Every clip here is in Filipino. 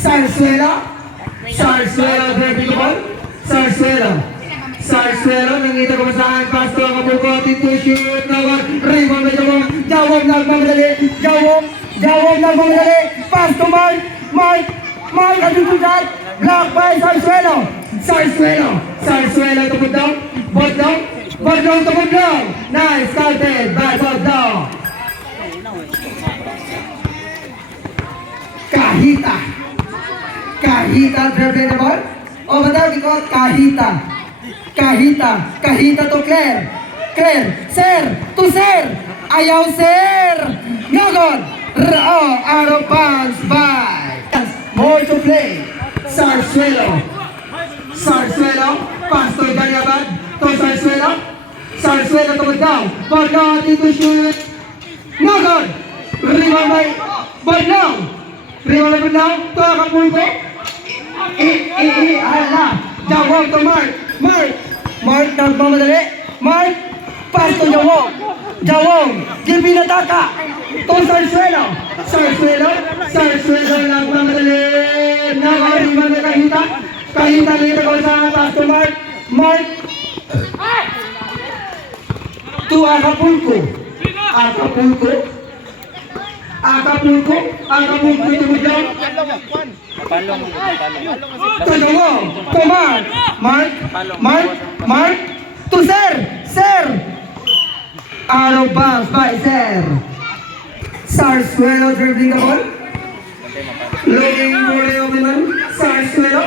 Sarsuelo. Sarsuelo, dribbling the ball. Sarsuelo. Sarsuelo, nangita ko saan. Pasto ang kapulkotin to shoot. Nagot, rebound na Jawong. Jawong nagmamadali. Jawong nagmamadali. Pass to Mark. Mark, ating tugat. Block by Sarsuelo. Sarsuelo to Budong. Budong to Budong. Nice, started by Budong. Kahita dribbling the ball. Over there we got Kahita to Claire, Sir, ayaw Sir, Nagot, out of bounds by, more to play, Sarsuelo, pass to Ganyabad, to Sarsuelo to Budong, to shoot, Nagot, rebound by Budong, to Acapulco, Jawong to Mark nagmamadali. Mark, pass to Jawong, give me the taka. To Sarsuelo nagmamadali. Nakariban na Kahita dito ko sa pass to Mark, to Acapulco to Budong. To Jawong, to Mark, to Sir, out of bounds by Sir. Sarsuelo dribbling the ball, looking for the opening. Sarsuelo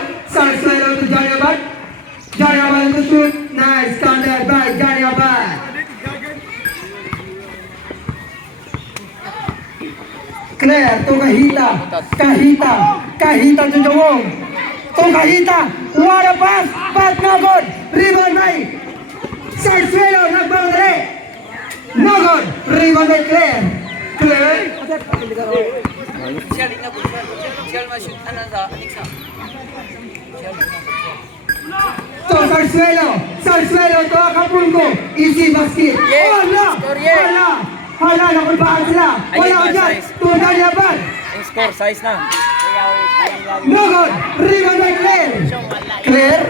to Janyabad to shoot, nice counter by Janyabad. Claire to Kahita to Jawong. To Kahita, what a pass, but no good. Rebound by Sarsuelo, nagmamadali. No good, rebound by Claire. To Sarsuelo to Acapulco, easy basket. Hala, nakulbaan sila. Wala ko dyan. Tunay na ba? Yung score, size na. No good. Rebound by Claire.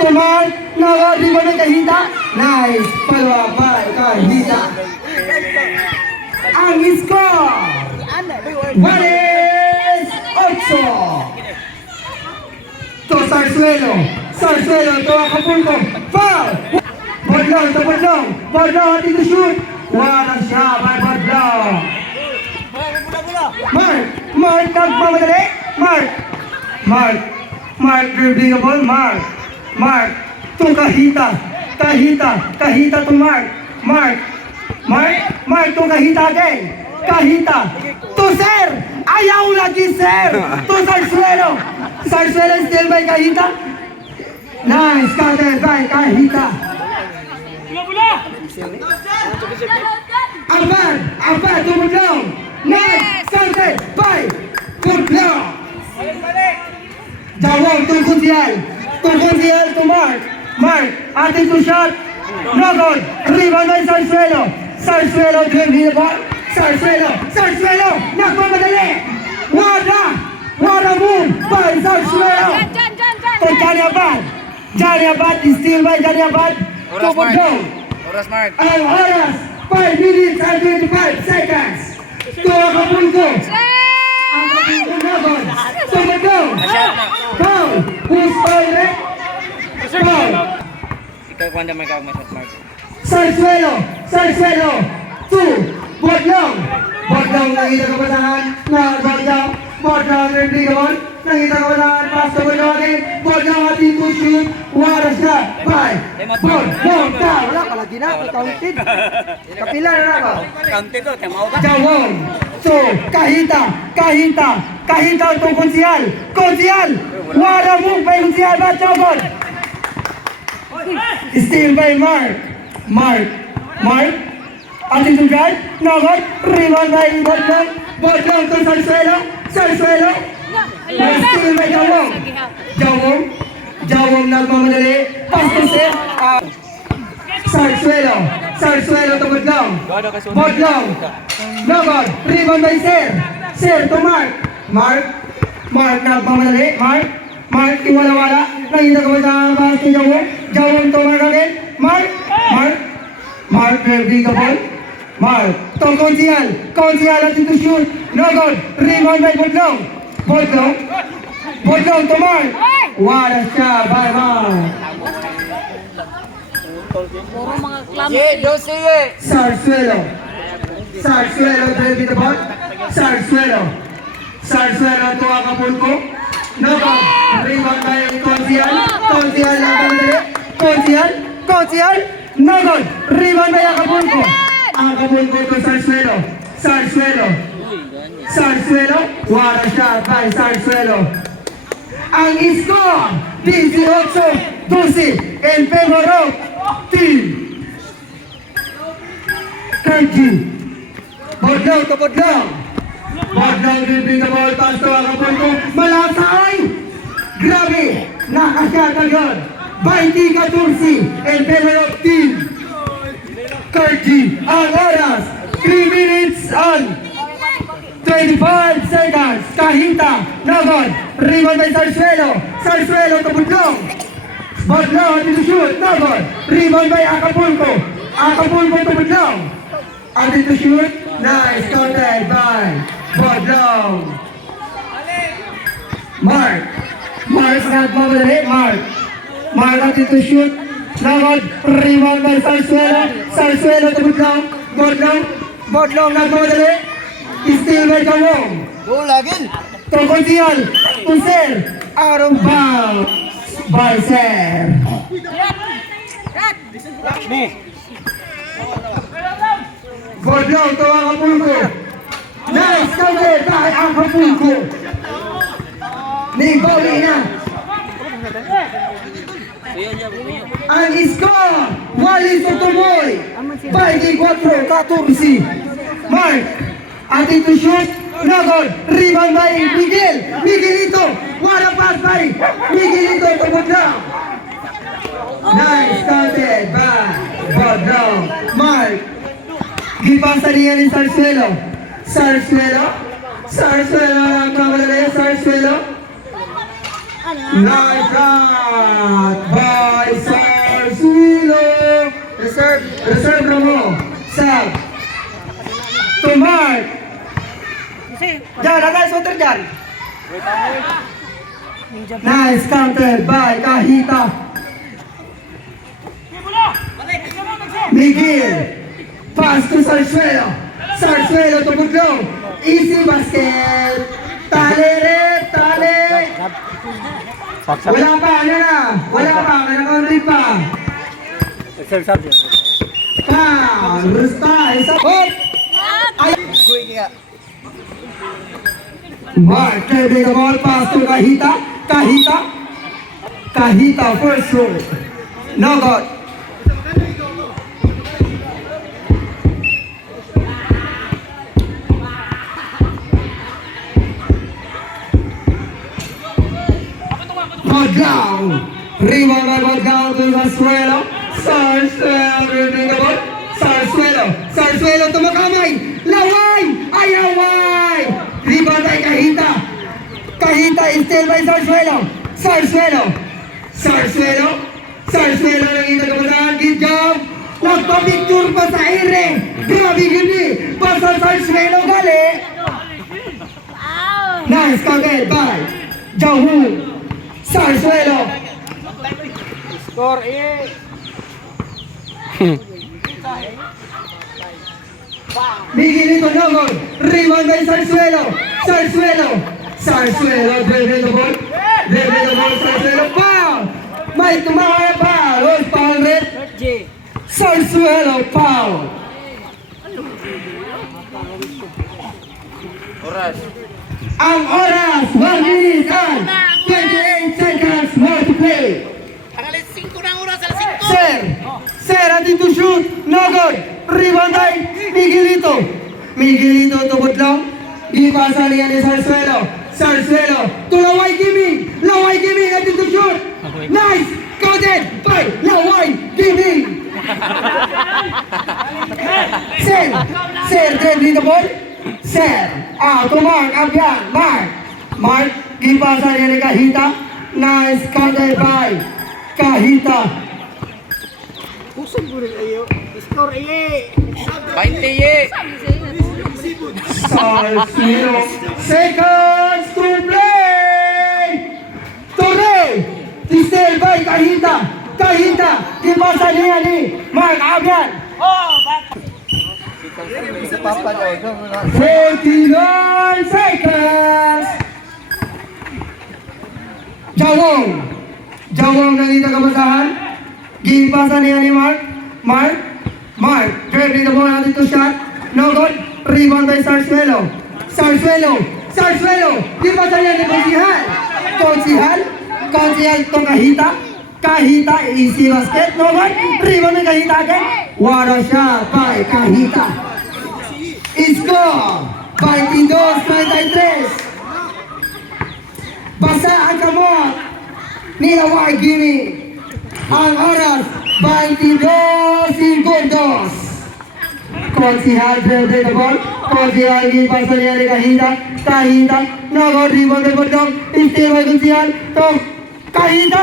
Tumar. No good. Rebound by Kahita. Nice. Palwa by Kahita. Ang score. Vares 8. To Sarsuelo to Acapulco. Foul. Bodlong, dito shoot. What a shot by Budong. Mark nagmamadali. Mark dribbling the ball. Mark to Kahita to Mark to Kahita again. Kahita to Sir. Ayaw lagi Sir. To Sarsuelo still by Kahita. Nice counter by Kahita. Abad to Budong. Nice counter by Budong. Jawong to Kunzial to Mark, ating to shot. No good. Rebound by Sarsuelo dribbling the ball. Sarsuelo nagmamadali. What a move by Sarsuelo. To Janyabad is still by Janyabad. To Budong. Oras, Mark. Oras, 5 minutes and 25 seconds. To Acapulco. Acapulco. To Budong. Foul. Who's foul? Foul. Ikaw kung may shot, Mark. Sarsuelo. To Budong. Nakita ka ba saan? Budong dribbling the ball. Nakita ka ba saan? Pass to Budong. Budong ating to shoot. What a shot by Budong. Wala palagi na. Counted. Kapila na ba? Counted to, tamaw ka. Jawong. So, Kahita to Kunzial. What a move by Kunzial. But Jawong. Still by Mark. Ating to guard. Nagot. Rebound by Budong to Sarsuelo. Still by Jawong nagmamadali. Pass to Sir. Sarsuelo to Budong. No good. Rebound by Sir to Mark. Mark nagmamadali. Mark. Mark, iwala-wala. Nakita ko ba sa basket ni Jawon? Jawon to Mark again. Mark. Mark. Mark, grabbing the ball. Mark. To Consial. Consial at to shoot. No good. Rebound by Bodlong. Bodlong. Bodlong to Mark. What a shot by Mark. Puro mga clumsy. Ye, sige. Sarsuelo. Sarsuelo grabbing the ball. Sarsuelo. Sarsuelo to Acapulco. No good. Rebound by Consial. Consial nagmamadali. Consial. Consial. No good. Rebound by Acapulco. Acapulco to Sarsuelo. Sarsuelo. Sarsuelo. What a shot by Sarsuelo. Ang score 18-12 en Pemorok Team Kerji. Bodlong to Bodlong. Bodlong dribbling the ball pass to Acapulco. Malasay. Grabe. Nakasyat agad. 20-14 en Pemorok Team Kerji. Ang oras 3 minutes on 25 seconds. Kahita. Nagod. Rebound by Sarsuelo. Sarsuelo to Bodlong. Bodlong to shoot. Nagod. Rebound by Acapulco. Acapulco to Bodlong. Atin to shoot. Nice. Counted by Bodlong. Mark. Mark nagmamadali. Mark. Mark atin to shoot. Nagod. Rebound by Sarsuelo. Sarsuelo to Bodlong. Bodlong. Bodlong nagmamadali. Still by Jawon. Go, lagin. To Consial. To Ser. Out of bounds by Ser. Bodlong to Acapulco. Nice counted by Acapulco. Nigoli na. Ang score, Wally Sotomoy. 24-14. Mark. Atin to shoot. No good. Rebound by Miguel. Miguelito. What a pass by Miguelito to Bodlong. Nice counted by Bodlong. Mark. Gipasa niya ni Sarsuelo. Sarsuelo. Sarsuelo nagmamadali. Sarsuelo. Nice shot by Sarsuelo. Reserve. Reserve Romo. Sab. To Mark. Diyan, agad sutter dyan. Nice counted by Kahita. Miguel. Pass to Sarsuelo. Sarsuelo to Bodlong. Easy basket. Tali. Wala pa, ano na? Wala pa, may naka-on pa. Rusta, isa po. Ay. Mark, carrying the ball pass to Kahita. Kahita, first row. No good. Bodlong. Rebound by Bodlong to Sarsuelo. Sarsuelo dribbling the ball. Sarsuelo to Makamay. Laway. Ayaway. Rebound by Kahita. Kahita is still by Sarsuelo. Sarsuelo nakita ka ba saan? Good job. Nagpa-picture pa sa ere. Grabe gini. Basta Sarsuelo gali. Nice counted by Jawon. Sarsuelo. Score, eh. Miguelito Nogol. Rebound by Sarsuelo. Sarsuelo dribbling the ball. Sarsuelo. Foul. May tumama foul. All foul red. Sarsuelo foul. Oras. Ang oras 1 minute and 28 seconds more to play. Alas 5 na oras, alas 5. Ser atin to shoot. No good. Rebound by Miguelito to Bodlong. Gipasa niya ni Sarsuelo to Laway Giming atin to shoot. Nice. Counted by Laway Giming. Ser dribbling the ball. Ser. To Mark. Abyan. Mark. Gipasa niya ni Kahita. Nice counter by Kahita. 20 ye. Salsuelo. Seconds to play. Torre. Tisel by Kahita. Kahita. Gipasa niya ni Mark Abian. 49 seconds. Jawong nangita kabasahan. Gipasa niya ni Mark. Dribbling the ball out into shot. No good. Rebound by Sarsuelo. Gipasa niya ni Consihal to Kahita. Easy basket. No good. Rebound by Kahita again. What a shot by Kahita. Score 22-33. Basa ang kamot ni Hawaii Guinea. Ang oras 22 segundos. Consihal dribbling the ball. Consihal gipasa niya ni Kahita. No good. Rebound by Bordong. Steal by Consihal to Kahita.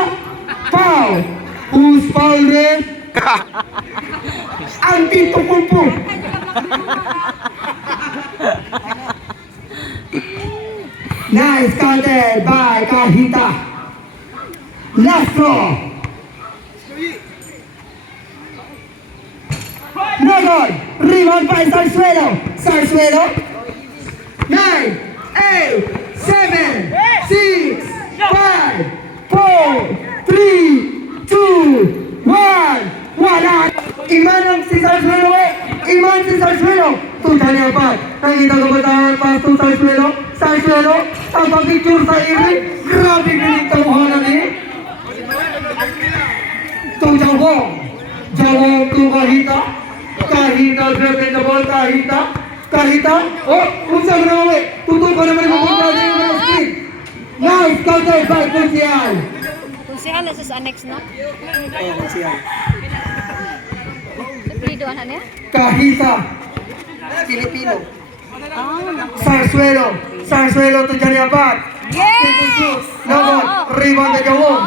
Foul. Who's foul ref? Antetokounmpo. Nice counter by Kahita. Last throw. No good. Rebound by Sarsuelo. 9, 8, 7, 6, 5, 4, 3, 2, 1. Wala. Iman si Sarsuelo. Tutan niya pa. Nakita ko ba tayo pass to Sarsuelo. Ang pag-picture sa iri. Grabe pinagtamuhanan niya. To Jawong to Kahita. Kahita dribbling the ball. Kahita. Oh, unsang nawe. Tutok pa naman yung pupunta niya yung screen. Nice counter by Consihal. Consihal na sa annex, no? Consihal. Lido na niya? Kahita. Filipino. Sarsuelo to Johnny Abad. Yes! No good. Rebound by Jawong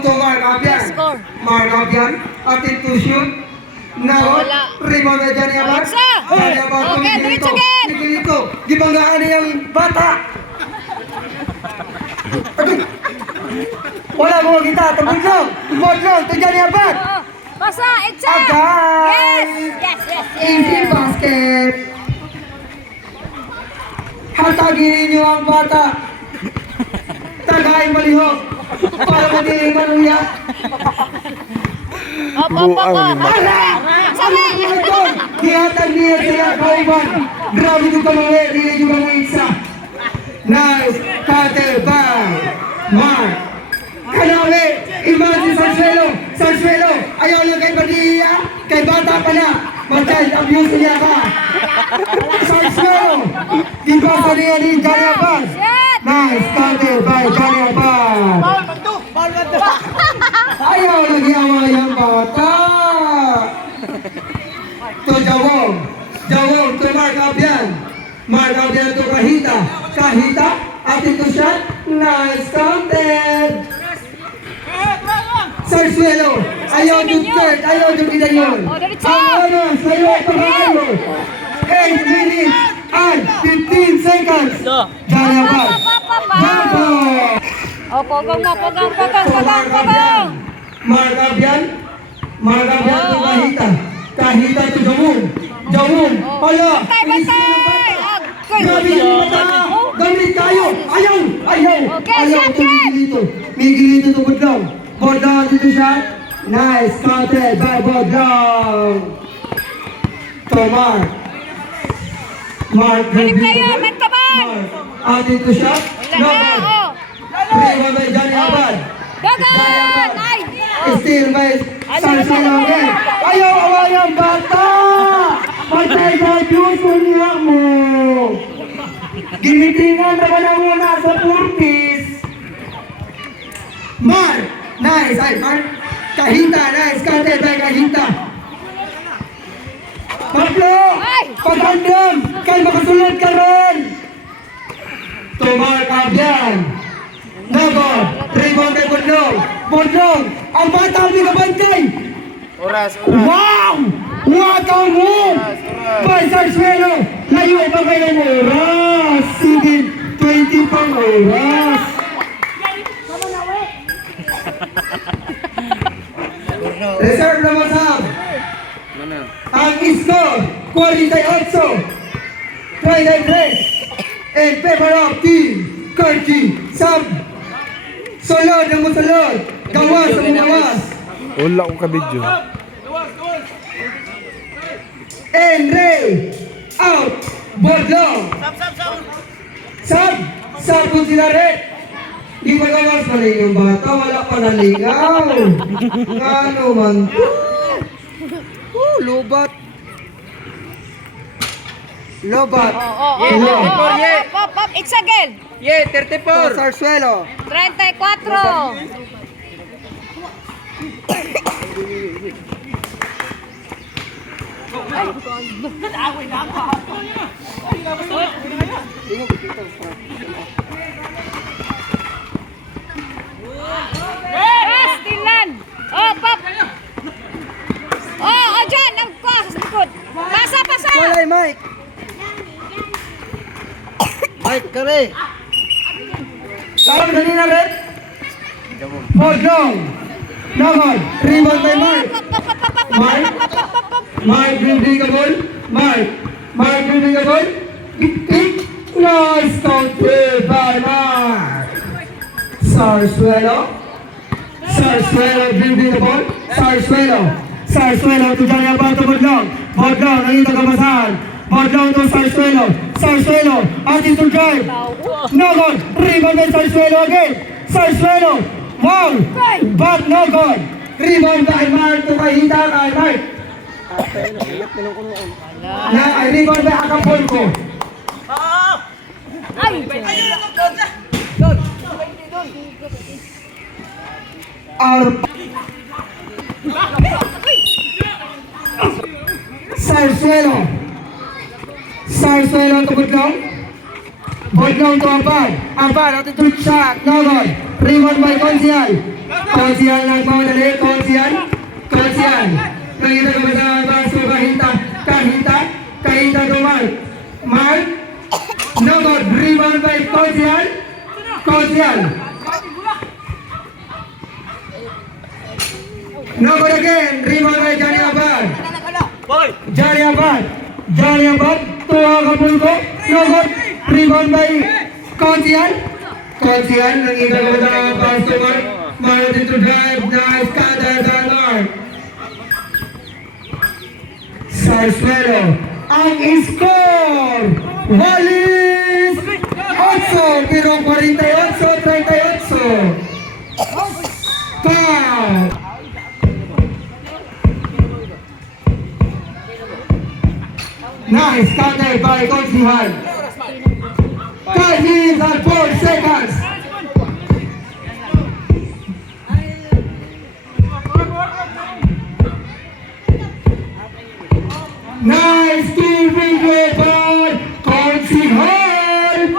to Mark Abian. Score. Mark Abian. Atin to shoot. No good. Wala. Rebound by Johnny Abad. Isa. Johnny Abad to Okay, Miguelito. diretso again. Miguelito. Gibanggaan niyang bata. Wala mo kita. Tabudlong to Johnny Abad. Basa, Etsa! Agay! Yes! Easy basket. Hatagin niyo ang bata. Tagay malihok. Para madiling manuya. Op! Sabi! Hihatag niya sila kauban. Grabe yung kamangwe. Dili yung kamangwe isa. Nice. Cutter by Mark. Kanawe. Imagine Sarsuelo. Ayaw lang kay Padilla. Kay bata pa na. Mag-child abuse niya ka. Sarsuelo. Gibasa niya ni Johnny Abad. Nice counter by Johnny Abad. Ayaw lagi ang yung bata. To Jawong to Mark Abian to Kahita. Atin to shot. Nice counter. Sarsuelo. Ayaw yung kita yun. Ang oras, ayaw ito kayo. 8 minutes and 15 seconds. Johnny Abad. Jumbo. Pogong mo. Mark Abian to Kahita to Jawong. Hala. Grabe yung mata. Gamit tayo. Ayaw. Ayaw to Miguelito to Bordong dito siya. Nice counter by Bordong. To Mark. Player, magtabang! Dito siya. No ball. Rebound by Johnny Abad. Dagan! Ay! Steal by Sarsuelo again. Ayaw ang bata. Patay sa Diyos niya mo. Ginitingan na ka muna sa purpose. Mark. Nice. Mark. Kahita. Nice. Counter by Kahita. Pablo. Pagandam. Kaya makasulod ka ron. To Mark Abian. No good. Rebound kay Bodlong. Bodlong. Ang bata ang bigabantay. Oras. Wow! What a move! By Sarsuelo. Layo pa kayo ng oras. Sige, 20 pang oras. Reserve na masam. Mana? Ang score, 48, 33. In favor of Team Kurti Sab. Sulod ang musulod. Gawas ang gawas. Wala ko ka-video. Enre. Out. Bodlong. Sab po sila rin. Di pa gawas pa rin yung bata. Wala pa naligaw. Ano man to? Lobat. Lobat. Pop, it's again. Yeah, 34. Sarsuelo. 34. Stilan. Oh, pop. Oh, dyan. Ang cross likod. Pasa. Walay Mike. Mike kare. Saan kanina rin? Bodlong. Naman. Rebound by Mark. Mark building a ball. Mark building a ball. Nice counter by Mark. Sarsuelo building the ball. Sarsuelo to Jaya Bato Bodlong. Bodlong nakita kamasahan. Bodlong to Sarsuelo. Atin to drive. No good. Rebound by Sarsuelo again. Sarsuelo. Wow. But no good. Rebound by Mark to Kahita kay Mark. Rebound by Acapulco. Sarsuelo to Bodlong. Bodlong to Abad. At ito shot. No good. Rebound by Concial nagmamadali. Concial. Nakita ka ba sa baso? Kahita to Mark. No good. Rebound by Concial. No good again. Rebound by Johnny Abad. Johnny Abad. To Acapulco. No good. Rebound by Concial. Nakita ka ba sa baso? Mark to drive. Nice cutter by Mark. Sarsuelo. Ang score! Walis! 8, pero 48-38. Foul! Nice counter by Consihan. 5 minutes and 4 seconds. Nice giving by Consihan.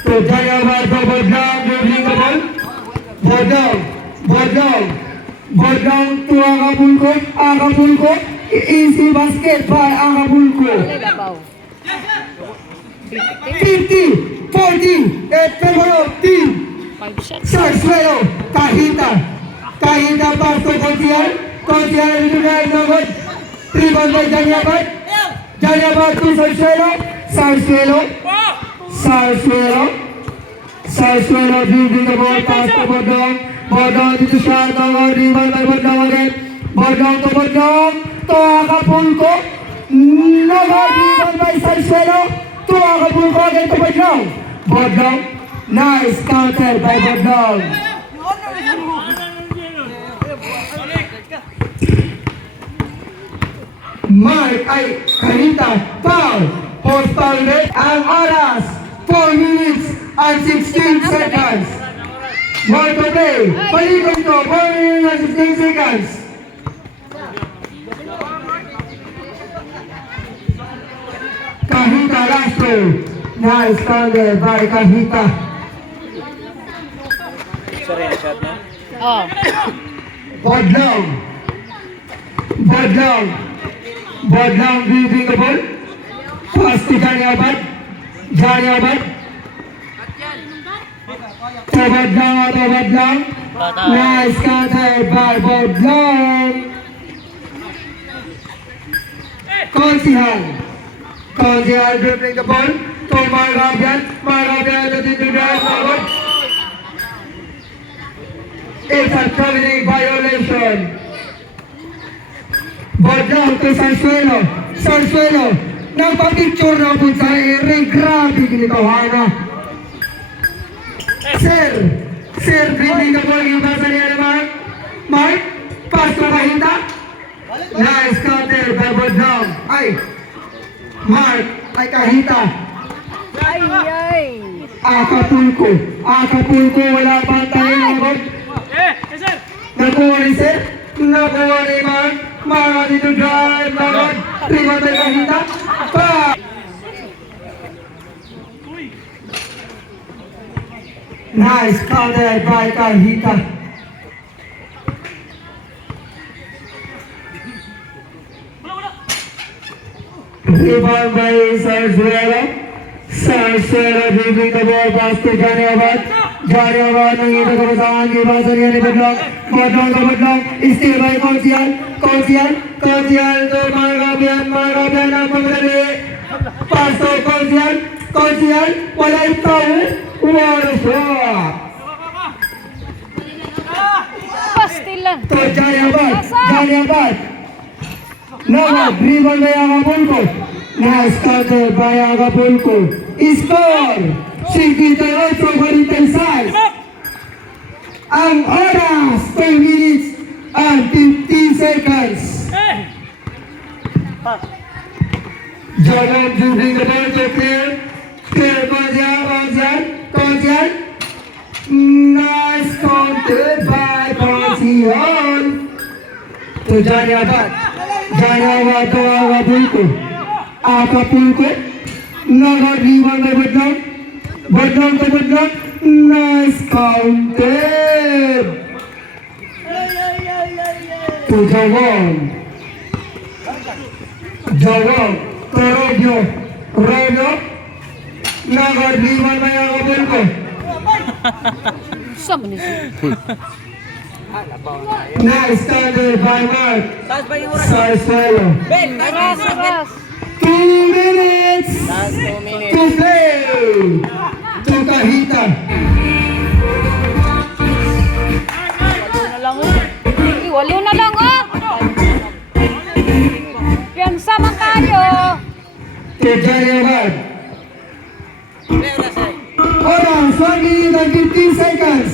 So Jaya Bato Bodlong giving the ball. Bodlong to Acapulco. Easy basket by Acapulco. 50, 40, at favor of Team Sarsuelo. Kahita pass to Consihan into the end of it. Rebound by Janiabat to Sarsuelo building the ball, pass to Bodlong to shot, rebound by Bodlong again. Bodlong to Acapulco. No good, rebound by Sarsuelo to Acapulco again to Bodlong. Nice counter by Bodlong. Mark ay Kahita, foul. Post foul rate ang oras, 4 minutes and 16 seconds. More to play. Palitan ko, 4 minutes and 16 seconds. Kahita last throw. Nice counter by Kahita. Sorry, shot na. Oh. Badlang. Badlang. Badlang moving the ball. Pass to Jani Abad. Jani Abad. To Badlang. Nice counter by Badlang. Konsihal dribbling the ball to Margabian to the drive forward. It's a traveling violation. Badlang to Sarsuelo. Nagpa-picture na po sa ere. Grabe ginitawana. Sir, dribbling the ball. Yung nasa niya naman. Mark, pass to Kahita. Nice counter by Badlang. Ay, Mark, ay Kahita. Ay. Acapulco, wala pang tayo naman. Nakuha ni Sir, nakuha ni Mark. Mark dito drive, naman. Rebound by Kahita. Pa! Nice counter by Kahita. Rebound by Sarsuelo dribbling the ball pass to Jani Abad nangita kapasangan gibasan niya ni Badlang still by Konsihal to Margabian ang pagdali pass to Konsihal wala itaw what a shot Pastilan. to Jani Abad Now, rebound by Acapulco. Nice counter by Acapulco. Score! 58-46. Ang oras, 2 minutes and 15 seconds. Jordan dribbling the ball to clear. Konsihal. Nice counter by Konsihal. To Jani Abad to Acapulco. Naga rebound by Badlang to Badlang. Nice counter. To Jawang to Romeo. Naga rebound by Acapulco. Sama ni siya. Nice counter by Mark. Sarsuelo. Ras. 2 minutes Last 2 minutes. to play. To Kahita. Walo na lang oh. Piyansa man kayo. To Jani Abad. Oras, 1 minute and 15 seconds.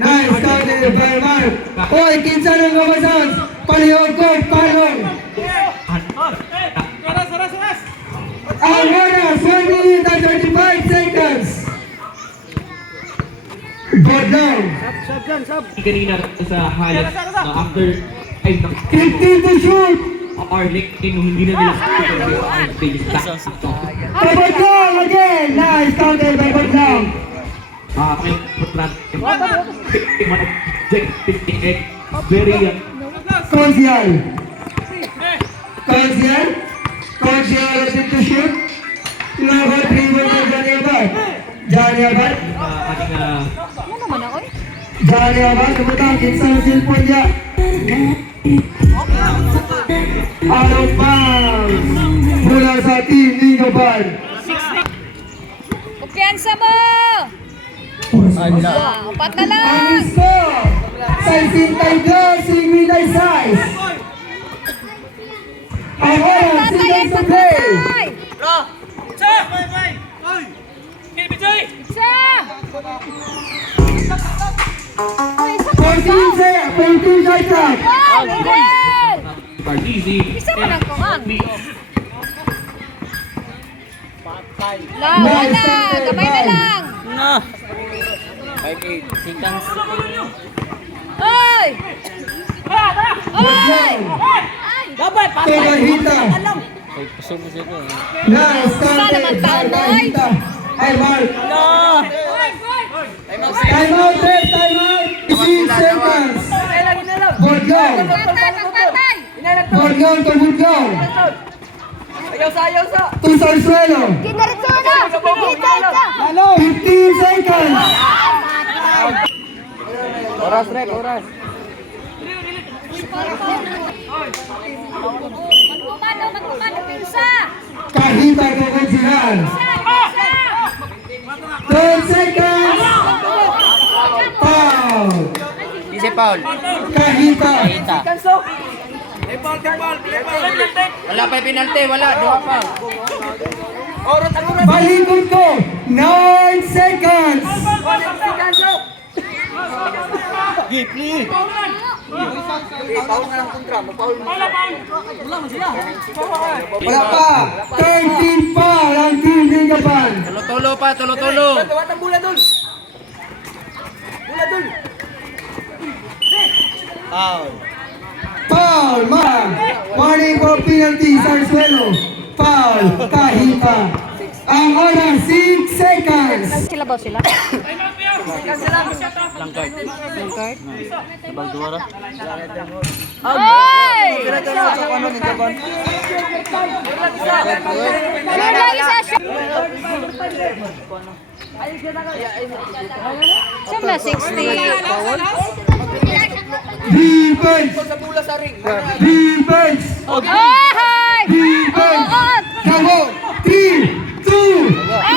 Nice counter by Mark. Oy, kinsa ng kabasan. Palihog ko, palong. Ang oras, 1 minute and 35 seconds. Badlang. Kanina sa highlights na after 15 to shoot. Arlick hindi na nila Badlang again. Nice counter by Badlang. Very Konsihal ready to shoot. Number 3 by Jani Abad. Ano naman ako eh? Jani Abad, kemudian kinsa ng cellphone niya. Out of bounds. Mula sa team Ligaban. Kumpiyansa mo! Upat na lang! Ang score, 62-56. Ang oras, seconds to play. Isa! 14 seconds. Oh, Miguel! Partisi. Isa mo lang kuhan. Wala. Gamay na lang. 5-8. Seconds. Ay! Ay! Kahita. Ay, pasok mo siya ko. Now, Wala naman tao, boy. Kahita. Ay, Mark. Time out, Ted. Time out. 15 seconds. Borgong. Patay! Borgong to Borgong. To Sarsuelo. Kinaritso na! Kinaritso! 15 seconds. Oras, Rek, oras. Magkumano, pinsa! Kahita to Konsihal. 10 seconds. Foul. Easy foul. Kahita. Wala pa yung penalty, wala. Duha pa. Balikod ko. 9 seconds. Wala pa. 13 foul ang team ng Japan. Tulo-tulo pa, tulo-tulo. Foul, warning for penalty, Sarsuelo. Foul, Kahita. Ang oras, 6 seconds. Sila ba sila? Lang card. Sabag duwara. Ay! Ano lagi sa shot? Siyam na 60. Defense. Defense. Ay! Defense. Oo! Come on. 3, 2,